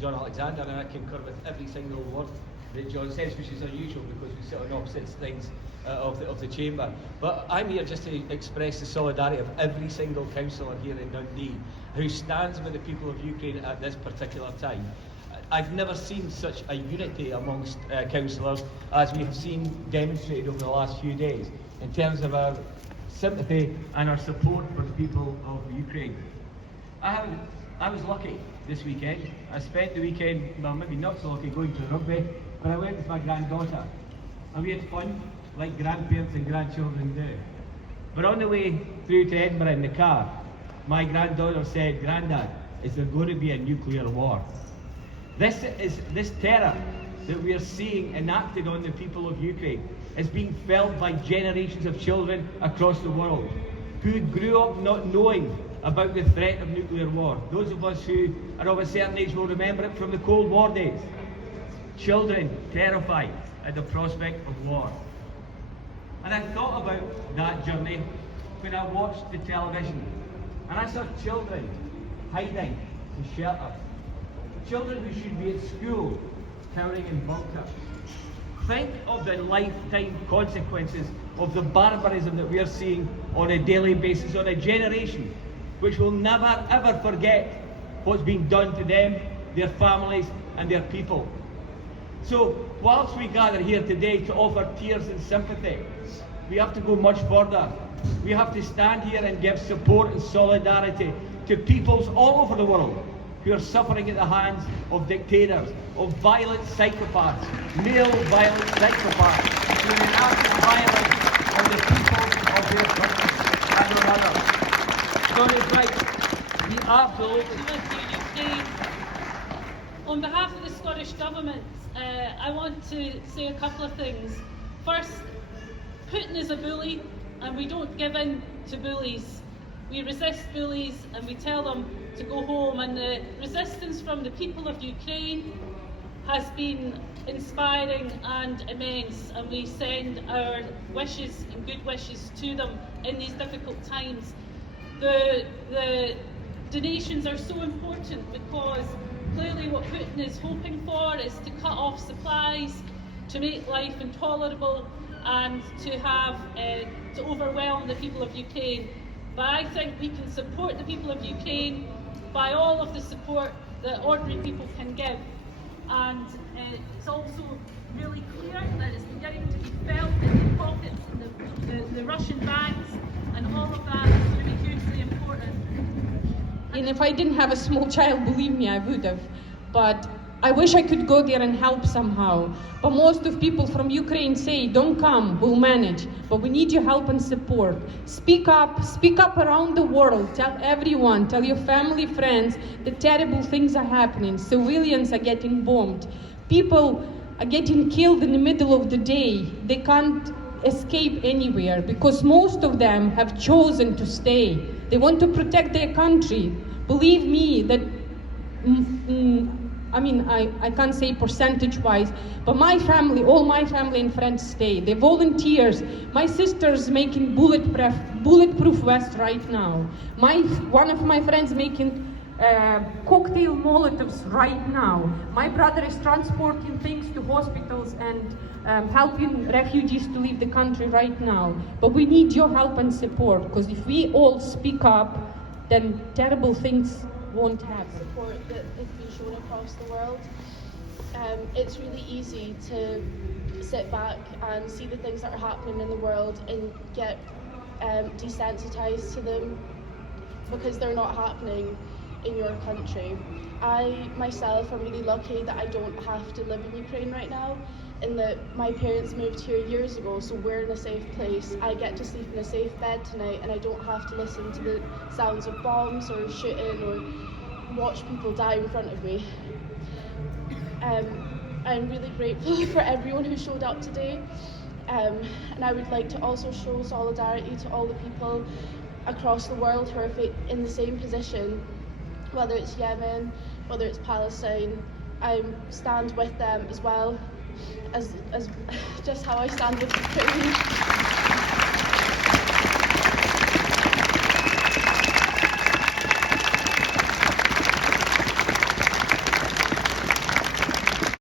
John Alexander, and I concur with every single word that John says, which is unusual because we sit on opposite sides of the chamber. But I'm here just to express the solidarity of every single councillor here in Dundee who stands with the people of Ukraine at this particular time. I've never seen such a unity amongst councillors as we have seen demonstrated over the last few days in terms of our sympathy and our support for the people of Ukraine. I was lucky this weekend. I spent the weekend, well, maybe not so lucky, going to rugby, but I went with my granddaughter and we had fun like grandparents and grandchildren do. But on the way through to Edinburgh in the car, my granddaughter said, "Grandad, is there going to be a nuclear war?" This terror that we are seeing enacted on the people of Ukraine is being felt by generations of children across the world who grew up not knowing about the threat of nuclear war. Those of us who are of a certain age will remember it from the Cold War days. Children terrified at the prospect of war. And I thought about that journey when I watched the television and I saw children hiding in shelter. Children who should be at school cowering in bunkers. Think of the lifetime consequences of the barbarism that we are seeing on a daily basis, on a generation which will never ever forget what's been done to them, their families and their people. So whilst we gather here today to offer tears and sympathy, we have to go much further. We have to stand here and give support and solidarity to peoples all over the world who are suffering at the hands of dictators, of violent psychopaths, male violent psychopaths, who are enacting violence on the people of their countries and on others. So it's right, we absolutely... On behalf of the Scottish Government, I want to say a couple of things. First, Putin is a bully and we don't give in to bullies. We resist bullies and we tell them to go home, and the resistance from the people of Ukraine has been inspiring and immense, and we send our wishes and good wishes to them in these difficult times. The donations are so important because clearly what Putin is hoping for is to cut off supplies, to make life intolerable and to overwhelm the people of Ukraine. But I think we can support the people of Ukraine by all of the support that ordinary people can give. And it's also really clear that it's beginning to be felt in the pockets, in the Russian banks, and all of that is going to be hugely important. And if I didn't have a small child, believe me, I would have. But I wish I could go there and help somehow. But most of people from Ukraine say, don't come, we'll manage. But we need your help and support. Speak up around the world. Tell everyone, tell your family, friends, that terrible things are happening. Civilians are getting bombed. People are getting killed in the middle of the day. They can't escape anywhere because most of them have chosen to stay. They want to protect their country. Believe me that I can't say percentage-wise, but my family, all my family and friends stay. They're volunteers. My sister's making bulletproof vests right now. One of my friends making cocktail Molotovs right now. My brother is transporting things to hospitals and helping refugees to leave the country right now. But we need your help and support, because if we all speak up, then terrible things won't happen. Support that is being shown across the world. It's really easy to sit back and see the things that are happening in the world and get desensitized to them because they're not happening in your country. I myself am really lucky that I don't have to live in Ukraine right now, in that my parents moved here years ago, so we're in a safe place. I get to sleep in a safe bed tonight and I don't have to listen to the sounds of bombs or shooting or watch people die in front of me. I'm really grateful for everyone who showed up today, and I would like to also show solidarity to all the people across the world who are in the same position, whether it's Yemen, whether it's Palestine. I stand with them as well as just how I stand with Ukraine.